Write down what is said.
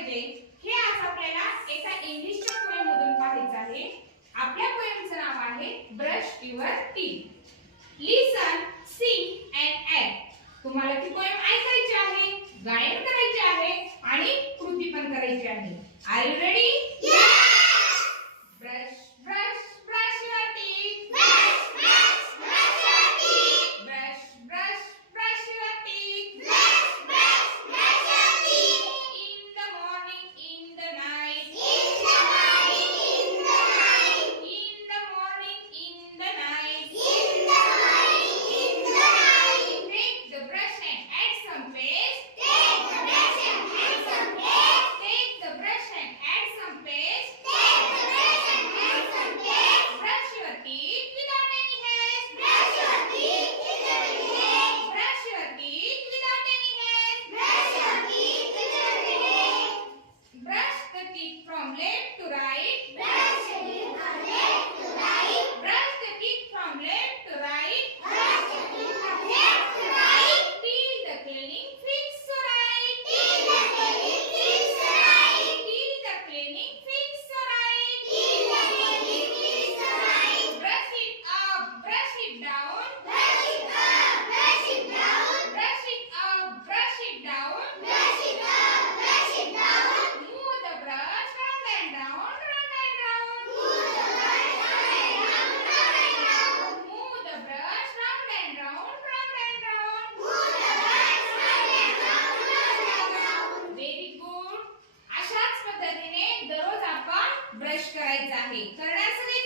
पाहिजे. हे आज आपल्याला एका इंग्लिशच्या पोएम मधून पाहायचं आहे. आपल्या पोएमचं नाव आहे brush your teeth listen sing and act तुम्हाला ती पोएम ऐकायची आहे गायन करायची आहे आणि कृती पण करायची आहे. आर यू रेडी ब्रश करायचा आहे. करण्यासाठी